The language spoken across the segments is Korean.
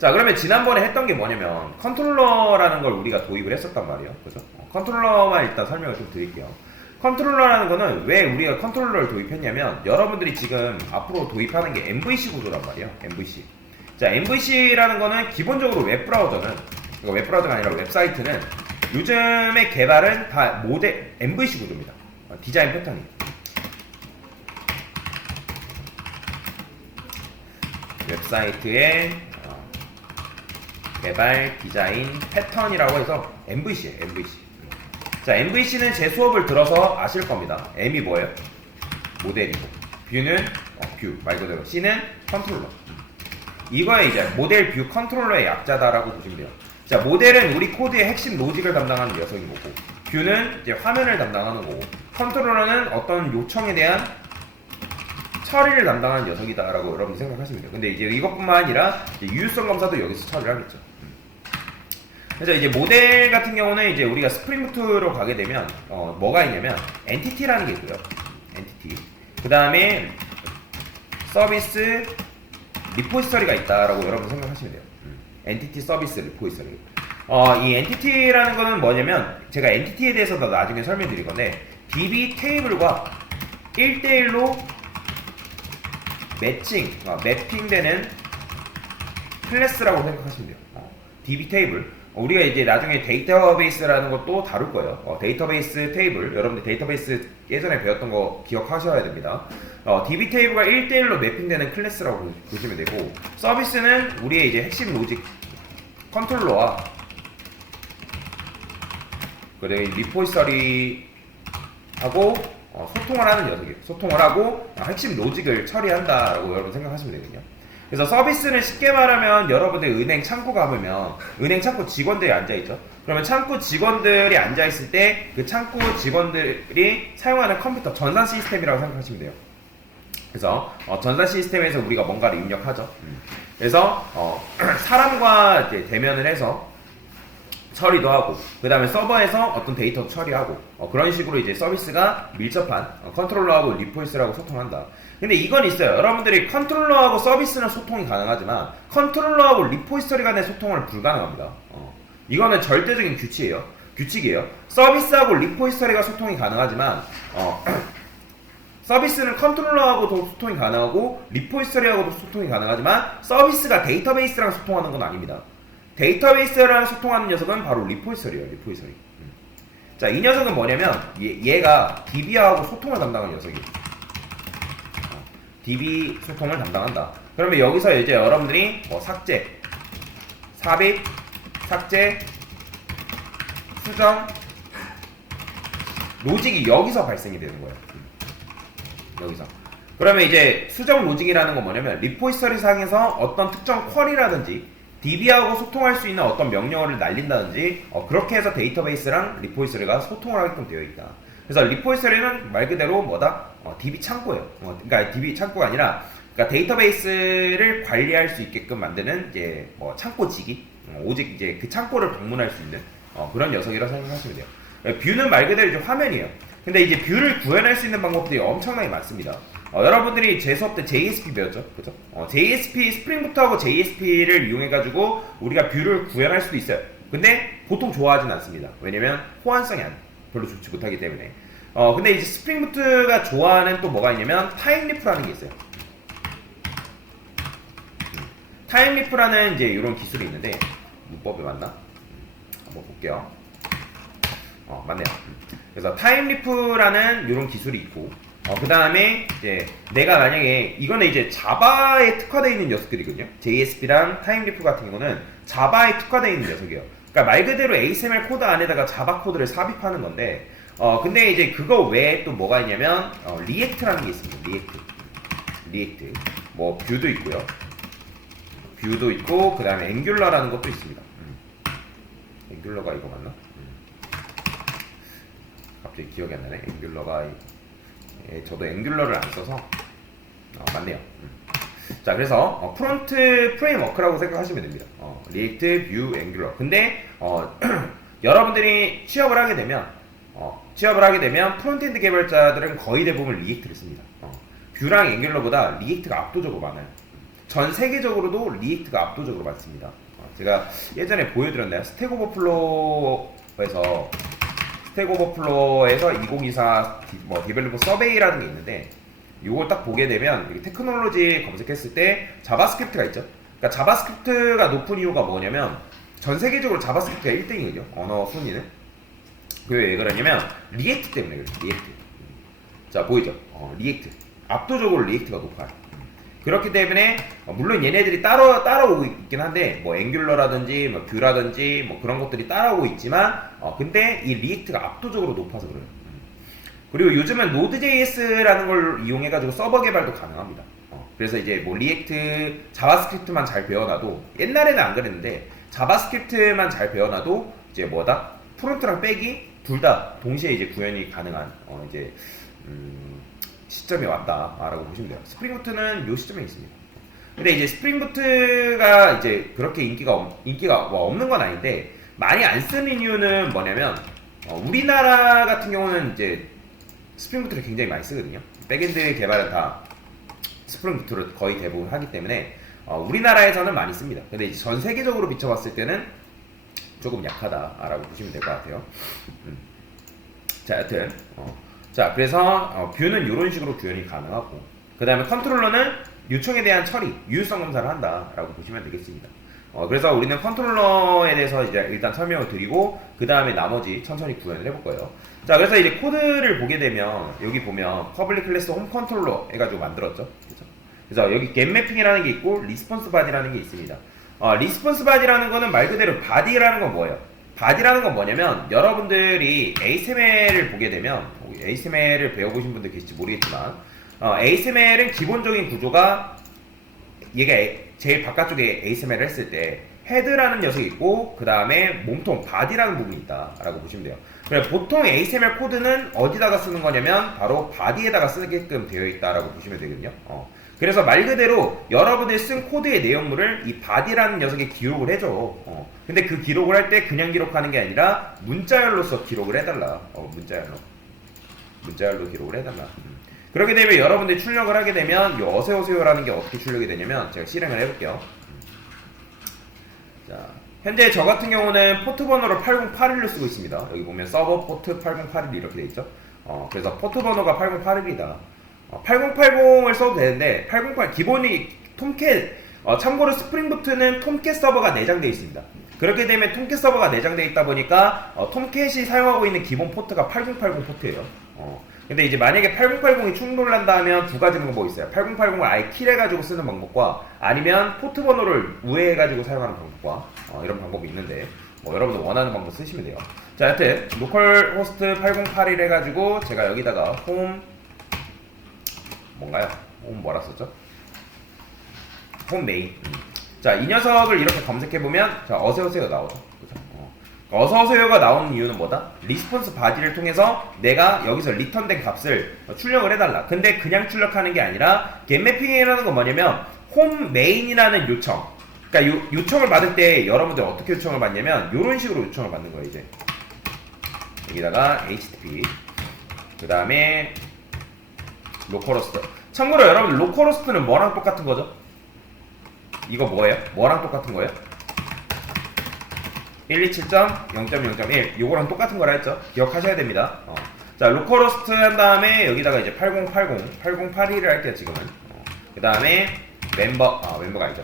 자, 그러면 지난번에 했던 게 뭐냐면 컨트롤러라는 걸 우리가 도입을 했었단 말이에요. 그죠? 컨트롤러만 일단 설명을 좀 드릴게요. 컨트롤러라는 거는 왜 우리가 컨트롤러를 도입했냐면 여러분들이 지금 앞으로 도입하는 게 MVC 구조란 말이에요. MVC. 자, MVC라는 거는 기본적으로 웹브라우저는, 그러니까 웹브라우저가 아니라 웹사이트는 요즘의 개발은 다 모델 MVC 구조입니다. 디자인 패턴이. 웹사이트의 개발 디자인 패턴이라고 해서 MVC예요. MVC. 자, MVC는 제 수업을 들어서 아실 겁니다. M이 뭐예요? 모델이고, 뷰는 뷰 말 그대로, C는 컨트롤러. 이거에 이제 모델 뷰 컨트롤러의 약자다라고 보시면 돼요. 자, 모델은 우리 코드의 핵심 로직을 담당하는 녀석인 거고, 뷰는 이제 화면을 담당하는 거고, 컨트롤러는 어떤 요청에 대한 처리를 담당하는 녀석이다라고 여러분이 생각하시면 돼요. 근데 이제 이것뿐만 아니라 이제 유효성 검사도 여기서 처리를 하겠죠. 그래서 이제 모델 같은 경우는 이제 우리가 스프링부트로 가게 되면 뭐가 있냐면 엔티티라는 게 있고요. 엔티티. 그 다음에 서비스 리포지터리가 있다라고 여러분 생각하시면 돼요. 엔티티 서비스 리포지터리. 이 엔티티라는 거는 뭐냐면 제가 엔티티에 대해서 더 나중에 설명드릴 건데 DB 테이블과 1대1로 매핑되는 클래스라고 생각하시면 돼요. DB 테이블. 우리가 이제 나중에 데이터베이스라는 것도 다룰 거예요. 데이터베이스 테이블. 여러분들 데이터베이스 예전에 배웠던 거 기억하셔야 됩니다. DB 테이블과 1대1로 매핑되는 클래스라고 보시면 되고, 서비스는 우리의 이제 핵심 로직 컨트롤러와 그래 리포지터리하고 소통을 하는 녀석이에요. 소통을 하고 핵심 로직을 처리한다라고 여러분 생각하시면 되거든요. 그래서 서비스는 쉽게 말하면 여러분들 은행 창구 가보면 은행 창구 직원들이 앉아있죠. 그러면 창구 직원들이 앉아있을 때 그 창구 직원들이 사용하는 컴퓨터 전산 시스템이라고 생각하시면 돼요. 그래서 전산 시스템에서 우리가 뭔가를 입력하죠. 그래서 사람과 이제 대면을 해서 처리도 하고, 그 다음에 서버에서 어떤 데이터 처리하고, 그런 식으로 이제 서비스가 밀접한 컨트롤러하고 리포지터리하고 소통한다. 근데 이건 있어요. 여러분들이 컨트롤러하고 서비스는 소통이 가능하지만 컨트롤러하고 리포지터리 간의 소통은 불가능합니다. 이거는 절대적인 규칙이에요. 서비스하고 리포지터리가 소통이 가능하지만 서비스는 컨트롤러하고도 소통이 가능하고 리포지터리하고도 소통이 가능하지만 서비스가 데이터베이스랑 소통하는 건 아닙니다. 데이터베이스랑 소통하는 녀석은 바로 리포지터리예요. 리포지터리. 자, 이 녀석은 뭐냐면 얘가 DB하고 소통을 담당하는 녀석이에요. DB 소통을 담당한다. 그러면 여기서 이제 여러분들이 삭제, 삽입, 삭제, 수정, 로직이 여기서 발생이 되는 거예요. 여기서. 그러면 이제 수정 로직이라는 건 뭐냐면 리포지터리 상에서 어떤 특정 쿼리라든지 DB하고 소통할 수 있는 어떤 명령어를 날린다든지 그렇게 해서 데이터베이스랑 리포지터리가 소통을 하게끔 되어 있다. 그래서 리포지터리는 말 그대로 뭐다? DB 창고예요. 그러니까 DB 창고가 아니라 그러니까 데이터베이스를 관리할 수 있게끔 만드는 이제 창고지기, 오직 이제 그 창고를 방문할 수 있는 그런 녀석이라고 생각하시면 돼요. 뷰는 말 그대로 이제 화면이에요. 근데 이제 뷰를 구현할 수 있는 방법들이 엄청나게 많습니다. 여러분들이 제 수업 때 JSP 배웠죠? 그죠? JSP, 스프링부트하고 JSP를 이용해가지고 우리가 뷰를 구현할 수도 있어요. 근데 보통 좋아하진 않습니다. 왜냐면 호환성이 별로 좋지 못하기 때문에. 근데 이제 스프링부트가 좋아하는 또 뭐가 있냐면 타임리프라는 게 있어요. 타임리프라는 이제 이런 기술이 있는데 문법에 맞나? 한번 볼게요. 맞네요. 그래서 타임리프라는 이런 기술이 있고, 그 다음에 이제 내가 만약에 이거는 이제 자바에 특화되어 있는 녀석들이거든요. JSP랑 타임리프 같은 경우는 자바에 특화되어 있는 녀석이에요. 그러니까 말 그대로 HTML 코드 안에다가 자바 코드를 삽입하는 건데, 근데 이제 그거 외에 또 뭐가 있냐면 리액트라는 게 있습니다. 리액트. 뭐 뷰도 있고요. 뷰도 있고, 그 다음에 앵귤러라는 것도 있습니다. 앵귤러가 이거 맞나? 갑자기 기억이 안 나네. 앵귤러가 저도 앵귤러를 안 써서 맞네요. 자, 그래서 프론트 프레임워크라고 생각하시면 됩니다. 리액트, 뷰, 앵귤러. 근데 여러분들이 취업을 하게 되면 프론트엔드 개발자들은 거의 대부분 리액트를 씁니다. 뷰랑 앵귤러보다 리액트가 압도적으로 많아요. 전 세계적으로도 리액트가 압도적으로 많습니다. 제가 예전에 보여드렸나요? 스택오버플로에서 2024 디벨로퍼 서베이라는 게 있는데, 이걸 딱 보게 되면 여기 테크놀로지 검색했을 때 자바스크립트가 있죠. 그러니까 자바스크립트가 높은 이유가 뭐냐면 전 세계적으로 자바스크립트가 1등이거든요. 언어 순위는. 그게 왜 그러냐면 리액트 때문에 그래요. 리액트. 자, 보이죠? 리액트. 압도적으로 리액트가 높아요. 그렇기 때문에 물론 얘네들이 따라오고 있긴 한데 뭐 앵귤러라든지 뭐 뷰라든지 뭐 그런 것들이 따라오고 있지만 근데 이 리액트가 압도적으로 높아서 그래요. 그리고 요즘은 Node.js라는 걸 이용해가지고 서버 개발도 가능합니다. 그래서 이제 뭐 리액트, 자바스크립트만 잘 배워놔도, 옛날에는 안 그랬는데 자바스크립트만 잘 배워놔도 이제 뭐다? 프론트랑 백이 둘 다 동시에 이제 구현이 가능한 이제 시점이 왔다라고 보시면 돼요. 스프링부트는 요 시점에 있습니다. 근데 이제 스프링부트가 이제 그렇게 인기가 없는 건 아닌데 많이 안 쓰는 이유는 뭐냐면 우리나라 같은 경우는 이제 스프링부트를 굉장히 많이 쓰거든요. 백엔드 개발은 다 스프링부트를 거의 대부분 하기 때문에 우리나라에서는 많이 씁니다. 근데 이제 전 세계적으로 비춰봤을 때는 조금 약하다라고 보시면 될 것 같아요. 자, 여튼 자, 그래서 뷰는 이런 식으로 구현이 가능하고, 그 다음에 컨트롤러는 요청에 대한 처리, 유효성 검사를 한다라고 보시면 되겠습니다. 그래서 우리는 컨트롤러에 대해서 이제 일단 설명을 드리고 그 다음에 나머지 천천히 구현을 해볼 거예요. 자, 그래서 이제 코드를 보게 되면 여기 보면 퍼블릭 클래스 홈 컨트롤러 해가지고 만들었죠. 그렇죠? 그래서 여기 겟 매핑이라는 게 있고 리스폰스 바디라는 게 있습니다. 리스폰스 바디라는 거는 말 그대로 바디라는 건 뭐예요? 바디라는 건 뭐냐면 여러분들이 ASML을 보게 되면, ASML을 배워보신 분들 계실지 모르겠지만 ASML은 기본적인 구조가 얘가 제일 바깥쪽에 ASML을 했을 때 헤드라는 녀석이 있고 그 다음에 몸통 바디라는 부분이 있다라고 보시면 돼요. 그래, 보통 ASML 코드는 어디다가 쓰는 거냐면 바로 바디에다가 쓰게끔 되어 있다라고 보시면 되거든요. 그래서 말 그대로 여러분들이 쓴 코드의 내용물을 이 바디라는 녀석에 기록을 해줘. 근데 그 기록을 할 때 그냥 기록하는 게 아니라 문자열로서 기록을 해달라. 문자열로 기록을 해달라. 그렇게 되면 여러분들이 출력을 하게 되면 이 어세오세요라는 게 어떻게 출력이 되냐면 제가 실행을 해볼게요. 자, 현재 저 같은 경우는 포트 번호를 8081로 쓰고 있습니다. 여기 보면 서버 포트 8081 이렇게 돼 있죠. 그래서 포트 번호가 8081이다. 8080을 써도 되는데 808 기본이 톰캣, 참고로 스프링부트는 톰캣 서버가 내장되어 있습니다. 그렇게 되면 톰캣 서버가 내장되어 있다 보니까 톰캣이 사용하고 있는 기본 포트가 8080 포트예요. 근데 이제 만약에 8080이 충돌을 한다 하면 두 가지 방법이 있어요. 8080을 아예 킬해가지고 쓰는 방법과 아니면 포트 번호를 우회해가지고 사용하는 방법과 이런 방법이 있는데 여러분들 원하는 방법 쓰시면 돼요. 자, 여튼 로컬 호스트 8081 해가지고 제가 여기다가 홈 뭔가요? 홈 뭐라 썼죠? 홈 메인. 자, 이 녀석을 이렇게 검색해보면 자, 어세오세요 나오죠. 그죠? 어서오세요가 나오는 이유는 뭐다? 리스폰스 바디를 통해서 내가 여기서 리턴된 값을 출력을 해달라. 근데 그냥 출력하는 게 아니라 겟매핑이라는 건 뭐냐면 홈 메인이라는 요청. 그러니까 요청을 받을 때 여러분들 어떻게 요청을 받냐면 이런 식으로 요청을 받는 거예요. 이제 여기다가 HTTP 그 다음에 로컬호스트. 참고로 여러분들 로컬호스트는 뭐랑 똑같은 거죠? 이거 뭐예요? 뭐랑 똑같은 거예요? 127.0.0.1 요거랑 똑같은 거라 했죠? 기억하셔야 됩니다. 자, 로컬호스트 한 다음에 여기다가 이제 8080, 8081을 할게요 지금은. 그 다음에 멤버가 아니죠.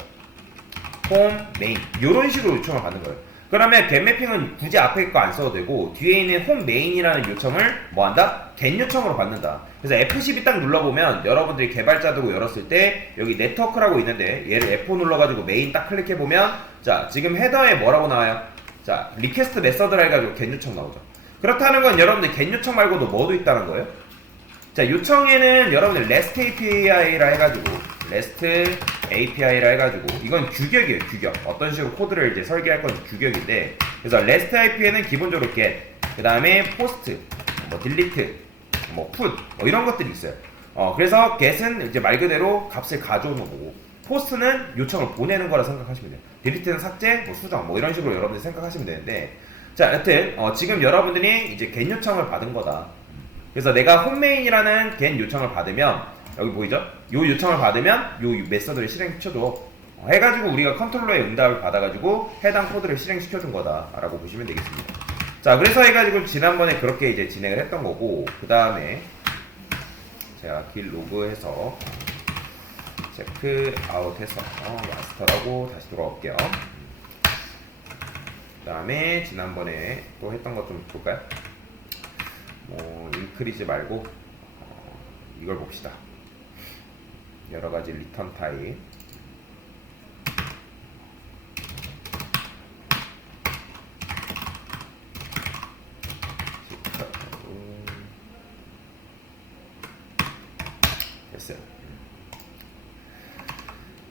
홈, 메인 요런 식으로 요청을 받는 거예요. 그러면 겟매핑은 굳이 앞에 거 안 써도 되고 뒤에 있는 홈 메인이라는 요청을 뭐한다? 겟 요청으로 받는다. 그래서 F12 딱 눌러보면 여러분들이 개발자도 열었을 때 여기 네트워크라고 있는데 얘를 F4 눌러가지고 메인 딱 클릭해보면 자, 지금 헤더에 뭐라고 나와요? 자, 리퀘스트 메서드라 해가지고 겟 요청 나오죠. 그렇다는 건 여러분들 겟 요청 말고도 뭐도 있다는 거예요? 자, 요청에는 여러분들 REST API라 해가지고 REST API라 해가지고 이건 규격이에요. 규격. 어떤 식으로 코드를 이제 설계할 건 규격인데 그래서 REST API는 기본적으로 get 그 다음에 post 뭐 delete 뭐 put 뭐 이런 것들이 있어요. 그래서 get은 이제 말 그대로 값을 가져오는 거고 post는 요청을 보내는 거라 생각하시면 돼요. delete는 삭제, 뭐 수정 뭐 이런 식으로 여러분들이 생각하시면 되는데 자, 여튼 지금 여러분들이 이제 get 요청을 받은 거다. 그래서 내가 홈메인이라는 get 요청을 받으면 여기 보이죠? 요 요청을 받으면 요 메서드를 실행시켜줘. 해가지고 우리가 컨트롤러의 응답을 받아가지고 해당 코드를 실행시켜준 거다라고 보시면 되겠습니다. 자, 그래서 해가지고 지난번에 그렇게 이제 진행을 했던 거고, 그 다음에 제가 길 로그해서 체크 아웃해서 마스터라고 다시 돌아올게요. 그 다음에 지난번에 또 했던 것 좀 볼까요? 뭐 인크리즈 말고 이걸 봅시다. 여러가지 리턴 타입. 됐어요.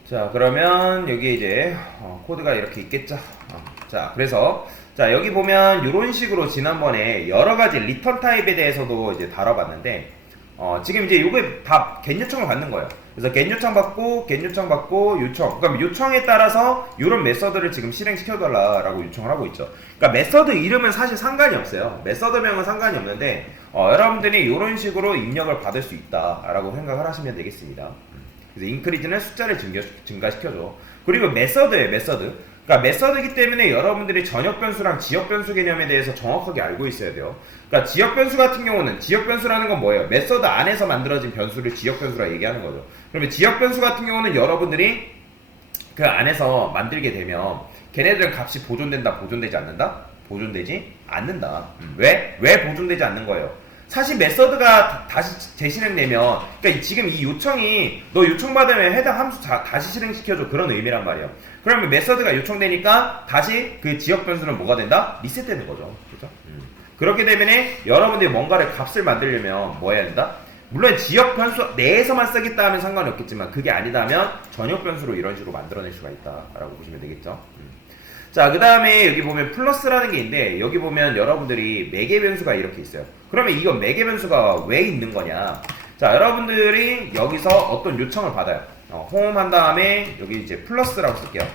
자, 그러면 여기 이제 코드가 이렇게 있겠죠. 자, 그래서 자, 여기 보면 이런 식으로 지난번에 여러가지 리턴 타입에 대해서도 이제 다뤄봤는데, 지금 이제 요게 다 get 요청을 받는 거예요. 그래서 get 요청 받고, get 요청 받고, 요청. 그럼 요청에 따라서 이런 메서드를 지금 실행시켜달라고 요청을 하고 있죠. 그러니까 메서드 이름은 사실 상관이 없어요. 메서드명은 상관이 없는데, 여러분들이 이런 식으로 입력을 받을 수 있다라고 생각을 하시면 되겠습니다. 그래서 increase는 숫자를 증가시켜줘. 그리고 메서드예요, 메서드. 그러니까 메서드이기 때문에 여러분들이 전역 변수랑 지역 변수 개념에 대해서 정확하게 알고 있어야 돼요. 그러니까 지역 변수 같은 경우는, 지역 변수라는 건 뭐예요? 메서드 안에서 만들어진 변수를 지역 변수라 얘기하는 거죠. 그러면 지역 변수 같은 경우는 여러분들이 그 안에서 만들게 되면 걔네들은 값이 보존된다, 보존되지 않는다? 보존되지 않는다. 왜 보존되지 않는 거예요? 사실 메서드가 다시 재실행되면, 그러니까 지금 이 요청이 너 요청받으면 해당 함수 다시 실행시켜줘, 그런 의미란 말이에요. 그러면 메서드가 요청되니까 다시 그 지역 변수는 뭐가 된다? 리셋되는 거죠. 그죠? 그렇기 때문에 여러분들이 뭔가를 값을 만들려면 뭐 해야 된다? 물론 지역 변수 내에서만 쓰겠다 하면 상관이 없겠지만, 그게 아니다면 전역 변수로 이런 식으로 만들어낼 수가 있다라고 보시면 되겠죠. 자, 그 다음에 여기 보면 플러스라는 게 있는데, 여기 보면 여러분들이 매개 변수가 이렇게 있어요. 그러면 이건 매개 변수가 왜 있는 거냐? 자, 여러분들이 여기서 어떤 요청을 받아요. 홈 한 다음에 여기 이제 플러스라고 쓸게요.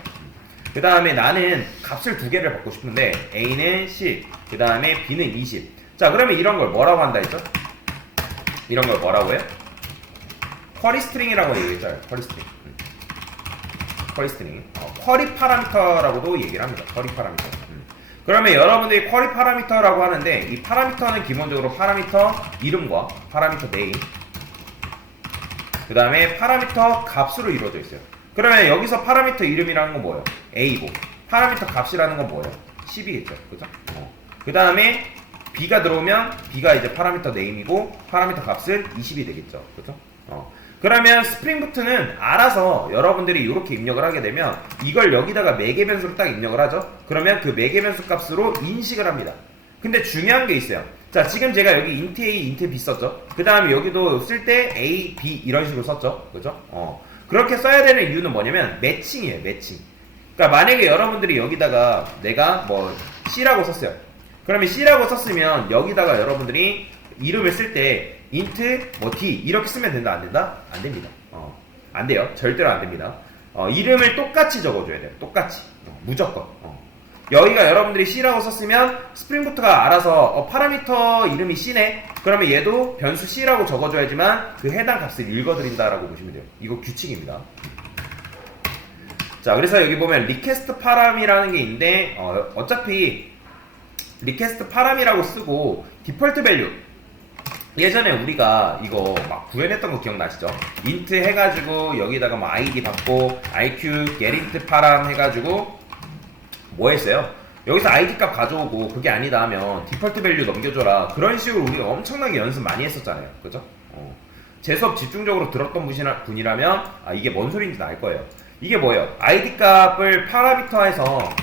그 다음에 나는 값을 두 개를 받고 싶은데 A는 10, 그 다음에 B는 20. 자, 그러면 이런 걸 뭐라고 한다 했죠? 이런 걸 뭐라고 해요? 쿼리 스트링이라고 얘기했잖아요. 쿼리 스트링. 쿼리 스트링. 쿼리 파라미터라고도 얘기를 합니다. 쿼리 파라미터. 그러면 여러분들이 쿼리 파라미터라고 하는데, 이 파라미터는 기본적으로 파라미터 이름과 파라미터 네임, 그 다음에 파라미터 값으로 이루어져 있어요. 그러면 여기서 파라미터 이름이라는 건 뭐예요? A고, 파라미터 값이라는 건 뭐예요? 10이겠죠. 그죠? 그 다음에 B가 들어오면 B가 이제 파라미터 네임이고 파라미터 값은 20이 되겠죠. 그죠? 그러면 스프링부트는 알아서 여러분들이 이렇게 입력을 하게 되면 이걸 여기다가 매개 변수로 딱 입력을 하죠. 그러면 그 매개 변수 값으로 인식을 합니다. 근데 중요한 게 있어요. 자, 지금 제가 여기 int A, int B 썼죠. 그 다음에 여기도 쓸 때 A, B 이런 식으로 썼죠. 그죠? 그렇게 써야 되는 이유는 뭐냐면 매칭이에요. 매칭. 그러니까 만약에 여러분들이 여기다가 내가 뭐 C라고 썼어요. 그러면 C라고 썼으면 여기다가 여러분들이 이름을 쓸 때 int 뭐 D 이렇게 쓰면 된다, 안 된다? 안 됩니다. 안 돼요. 절대로 안 됩니다. 이름을 똑같이 적어줘야 돼요. 똑같이. 무조건. 여기가 여러분들이 C라고 썼으면 스프링부트가 알아서 파라미터 이름이 C네? 그러면 얘도 변수 C라고 적어줘야지만 그 해당 값을 읽어드린다라고 보시면 돼요. 이거 규칙입니다. 자, 그래서 여기 보면 리퀘스트 파람이라는 게 있는데, 어차피 리퀘스트 파람이라고 쓰고 디폴트 밸류, 예전에 우리가 이거 막 구현했던 거 기억나시죠? int 해가지고 여기다가 뭐 id 받고 iq getInt 파람 해가지고 뭐 했어요? 여기서 id 값 가져오고 그게 아니다 하면 디폴트 밸류 넘겨줘라, 그런 식으로 우리가 엄청나게 연습 많이 했었잖아요. 그죠? 제 수업 집중적으로 들었던 분이라면 이게 뭔 소리인지 알 거예요. 이게 뭐예요? id 값을 파라미터에서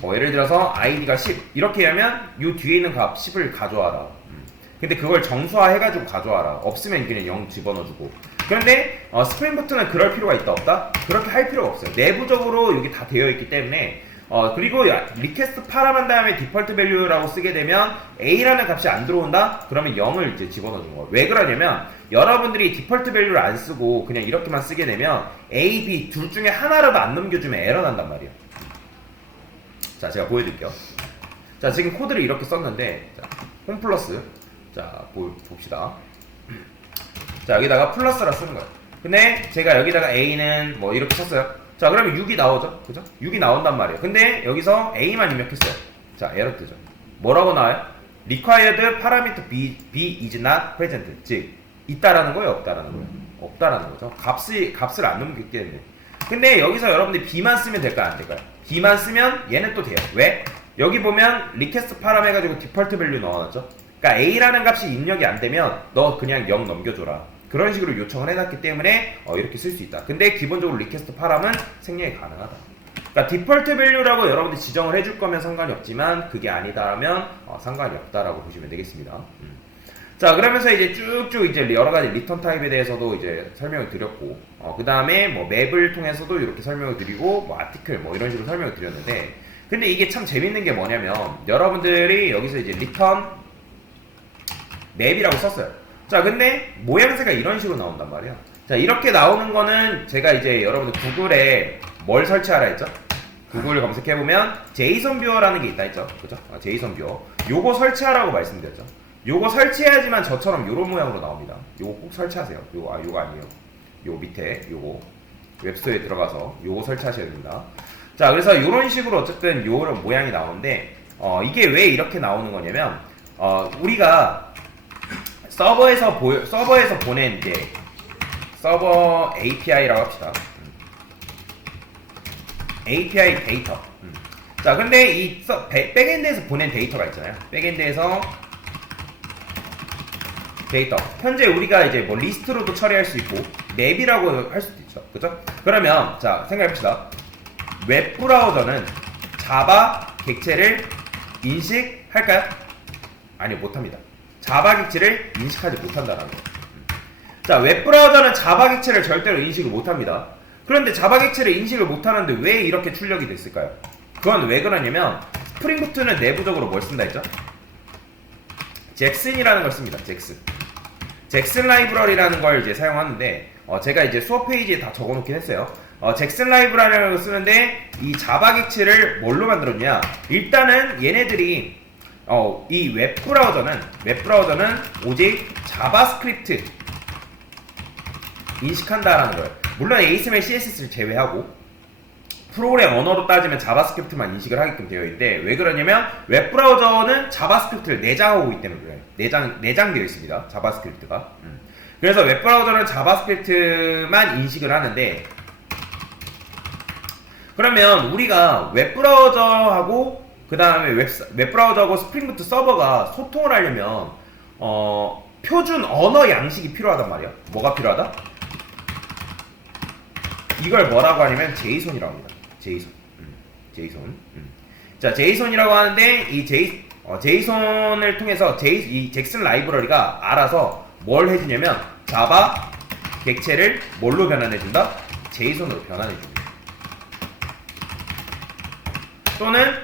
뭐 예를 들어서 id가 10 이렇게 하면 요 뒤에 있는 값 10을 가져와라. 근데 그걸 정수화 해가지고 가져와라. 없으면 그냥 0 집어넣어주고. 그런데 스프링부트는 그럴 필요가 있다 없다? 그렇게 할 필요가 없어요. 내부적으로 여기 다 되어 있기 때문에. 그리고 리퀘스트 파람한 다음에 디폴트 밸류라고 쓰게 되면 A라는 값이 안 들어온다? 그러면 0을 이제 집어넣어주는 거예요. 왜 그러냐면 여러분들이 디폴트 밸류를 안 쓰고 그냥 이렇게만 쓰게 되면 A, B 둘 중에 하나라도 안 넘겨주면 에러 난단 말이에요. 자, 제가 보여드릴게요. 자, 지금 코드를 이렇게 썼는데, 자, 홈 플러스. 자, 봅시다. 자, 여기다가 플러스라 쓰는 거예요. 근데 제가 여기다가 A는 뭐 이렇게 썼어요. 자, 그러면 6이 나오죠. 그죠? 6이 나온단 말이에요. 근데 여기서 A만 입력했어요. 자, 에러 뜨죠. 뭐라고 나와요? required parameter B is not present. 즉, 있다라는 거예요? 없다라는 거예요? 없다라는 거죠. 값을 안 넣으면 되겠네. 근데 여기서 여러분들이 B만 쓰면 될까요? 안 될까요? B만 쓰면 얘는 또 돼요. 왜? 여기 보면 request param 해가지고 디폴트 밸류 넣어놨죠. 그러니까 A라는 값이 입력이 안 되면 너 그냥 0 넘겨줘라. 그런 식으로 요청을 해놨기 때문에 이렇게 쓸 수 있다. 근데 기본적으로 리퀘스트 파람은 생략이 가능하다. 그러니까 디폴트 밸류라고 여러분들 지정을 해줄 거면 상관이 없지만 그게 아니다면 상관이 없다라고 보시면 되겠습니다. 자, 그러면서 이제 쭉쭉 이제 여러 가지 리턴 타입에 대해서도 이제 설명을 드렸고, 그 다음에 뭐 맵을 통해서도 이렇게 설명을 드리고, 뭐 아티클 뭐 이런 식으로 설명을 드렸는데, 근데 이게 참 재밌는 게 뭐냐면 여러분들이 여기서 이제 리턴 맵이라고 썼어요. 자, 근데 모양새가 이런 식으로 나온단 말이에요. 자, 이렇게 나오는 거는 제가 이제 여러분들 구글에 뭘 설치하라 했죠? 구글 검색해보면 제이선 뷰어라는 게 있다 했죠? 그죠? 제이선 뷰어. 요거 설치하라고 말씀드렸죠? 요거 설치해야지만 저처럼 요런 모양으로 나옵니다. 요거 꼭 설치하세요. 요거 아니에요. 요 밑에 요거 웹스토어에 들어가서 요거 설치하셔야 됩니다. 자, 그래서 요런 식으로 어쨌든 요런 모양이 나오는데 이게 왜 이렇게 나오는 거냐면 우리가 서버에서 보낸 이제 서버 API라고 합시다. API 데이터. 자, 근데 이 백엔드에서 보낸 데이터가 있잖아요. 백엔드에서 데이터. 현재 우리가 이제 뭐 리스트로도 처리할 수 있고 맵이라고 할 수도 있죠. 그죠? 그러면 자, 생각해봅시다. 웹 브라우저는 자바 객체를 인식할까요? 아니요, 못합니다. 자바 객체를 인식하지 못한다라는 거예요. 자, 웹브라우저는 자바 객체를 절대로 인식을 못합니다. 그런데 자바 객체를 인식을 못하는데 왜 이렇게 출력이 됐을까요? 그건 왜 그러냐면 스프링부트는 내부적으로 뭘 쓴다 했죠? 잭슨이라는 걸 씁니다. 잭슨 라이브러리라는 걸 이제 사용하는데 제가 이제 수업 페이지에 다 적어놓긴 했어요. 잭슨 라이브러리라는 걸 쓰는데 이 자바 객체를 뭘로 만들었냐? 일단은 얘네들이 이 웹브라우저는 오직 자바스크립트 인식한다라는 거예요. 물론 HTML, CSS를 제외하고 프로그램 언어로 따지면 자바스크립트만 인식을 하게끔 되어 있는데 왜 그러냐면 웹브라우저는 자바스크립트를 내장하고 있기 때문에 그래요. 내장되어 있습니다. 자바스크립트가. 그래서 웹브라우저는 자바스크립트만 인식을 하는데 그러면 우리가 웹브라우저하고 그 다음에 웹브라우저하고 스프링부트 서버가 소통을 하려면 표준 언어 양식이 필요하단 말이야. 뭐가 필요하다? 이걸 뭐라고 하냐면 제이손이라고 합니다. 제이손. 자, 제이손이라고 하는데 이 제이손을 통해서 이 잭슨 라이브러리가 알아서 뭘 해주냐면 자바 객체를 뭘로 변환해준다? 제이손으로 변환해줍니다. 또는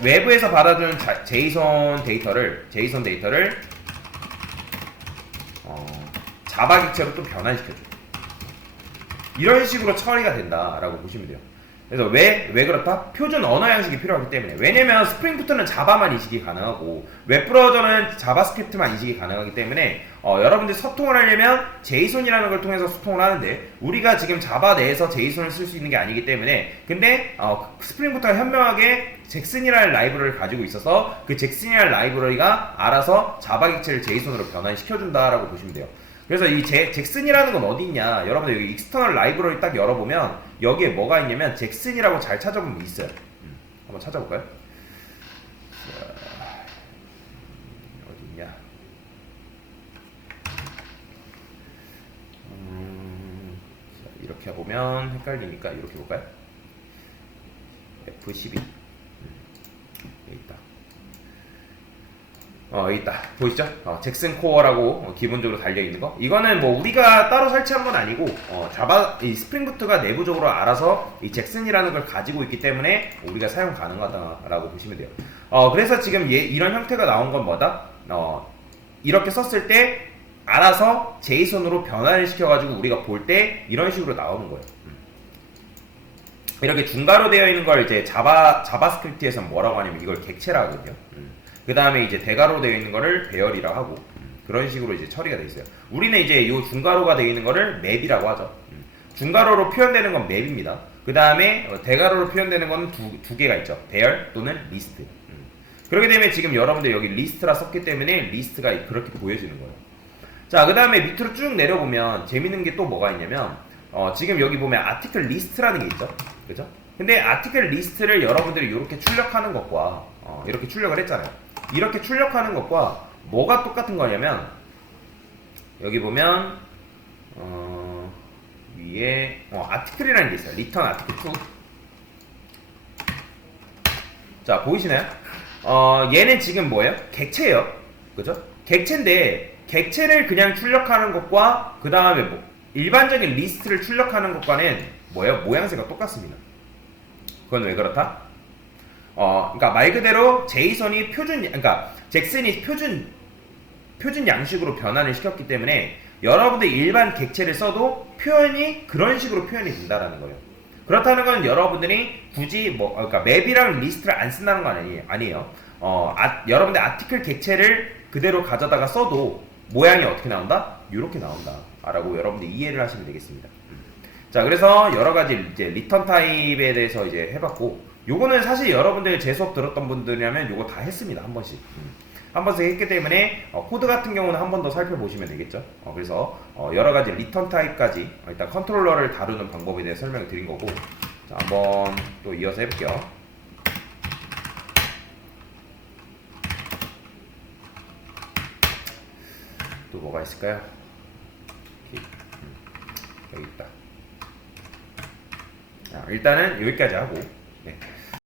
외부에서 받아주는 제이손 데이터를 자바 객체로 또 변환시켜줘요. 이런 식으로 처리가 된다라고 보시면 돼요. 그래서 왜 그렇다? 표준 언어 양식이 필요하기 때문에. 왜냐면 스프링부트는 자바만 인식이 가능하고 웹브라우저는 자바스크립트만 인식이 가능하기 때문에 여러분들이 소통을 하려면 제이손이라는 걸 통해서 소통을 하는데 우리가 지금 자바 내에서 제이손을 쓸 수 있는 게 아니기 때문에 근데 스프링부트가 현명하게 잭슨이라는 라이브러리를 가지고 있어서 그 잭슨이라는 라이브러리가 알아서 자바 객체를 제이손으로 변환시켜준다라고 보시면 돼요. 그래서 이 잭슨이라는 건 어디 있냐? 여러분들 여기 익스터널 라이브러리 딱 열어보면 여기에 뭐가 있냐면 잭슨이라고 잘 찾아보면 있어요. 한번 찾아볼까요? 어디 있냐? 자, 이렇게 보면 헷갈리니까 이렇게 볼까요? F12 여기 있다. 여기 있다. 보이시죠? 잭슨 코어라고 기본적으로 달려있는 거. 이거는 뭐 우리가 따로 설치한 건 아니고 이 스프링부트가 내부적으로 알아서 이 잭슨이라는 걸 가지고 있기 때문에 우리가 사용 가능하다라고 보시면 돼요. 그래서 지금 이런 형태가 나온 건 뭐다? 이렇게 썼을 때 알아서 제이손으로 변환을 시켜가지고 우리가 볼 때 이런 식으로 나오는 거예요. 이렇게 중괄호 되어 있는 걸 이제 자바스크립트에서 뭐라고 하냐면 이걸 객체라고 하거든요. 그 다음에 이제 대괄호 되어 있는 거를 배열이라고 하고 그런 식으로 이제 처리가 돼 있어요. 우리는 이제 이 중괄호가 되어 있는 거를 맵이라고 하죠. 중괄호로 표현되는 건 맵입니다. 그 다음에 대괄호로 표현되는 건 두 개가 있죠. 대열 또는 리스트. 그렇게 되면 지금 여러분들 여기 리스트라 썼기 때문에 리스트가 그렇게 보여지는 거예요. 자, 그 다음에 밑으로 쭉 내려보면 재밌는 게 또 뭐가 있냐면 지금 여기 보면 아티클 리스트라는 게 있죠. 그죠? 근데 아티클 리스트를 여러분들이 이렇게 출력하는 것과 이렇게 출력을 했잖아요. 이렇게 출력하는 것과 뭐가 똑같은 거냐면 여기 보면 위에 아티클이라는 게 있어요. 리턴 아티클 2. 자, 보이시나요? 얘는 지금 뭐예요? 객체예요. 그죠? 객체인데 객체를 그냥 출력하는 것과 그 다음에 뭐 일반적인 리스트를 출력하는 것과는 뭐예요? 모양새가 똑같습니다. 그건 왜 그렇다? 그러니까 말 그대로 제이선이 그러니까 잭슨이 표준 양식으로 변환을 시켰기 때문에 여러분들 일반 객체를 써도 표현이 그런 식으로 표현이 된다라는 거예요. 그렇다는 건 여러분들이 굳이 그러니까 맵이랑 리스트를 안 쓴다는 건 아니에요. 여러분들 아티클 객체를 그대로 가져다가 써도 모양이 어떻게 나온다? 이렇게 나온다. 라고 여러분들 이해를 하시면 되겠습니다. 자, 그래서 여러 가지 이제 리턴 타입에 대해서 이제 해봤고, 요거는 사실 여러분들 제 수업 들었던 분들이라면 요거 다 했습니다. 한 번씩. 한 번씩 했기 때문에 코드 같은 경우는 한 번 더 살펴보시면 되겠죠. 그래서 여러 가지 리턴 타입까지 일단 컨트롤러를 다루는 방법에 대해 설명을 드린 거고, 자, 한번 또 이어서 해볼게요. 또 뭐가 있을까요? 여기 있다. 자, 일단은 여기까지 하고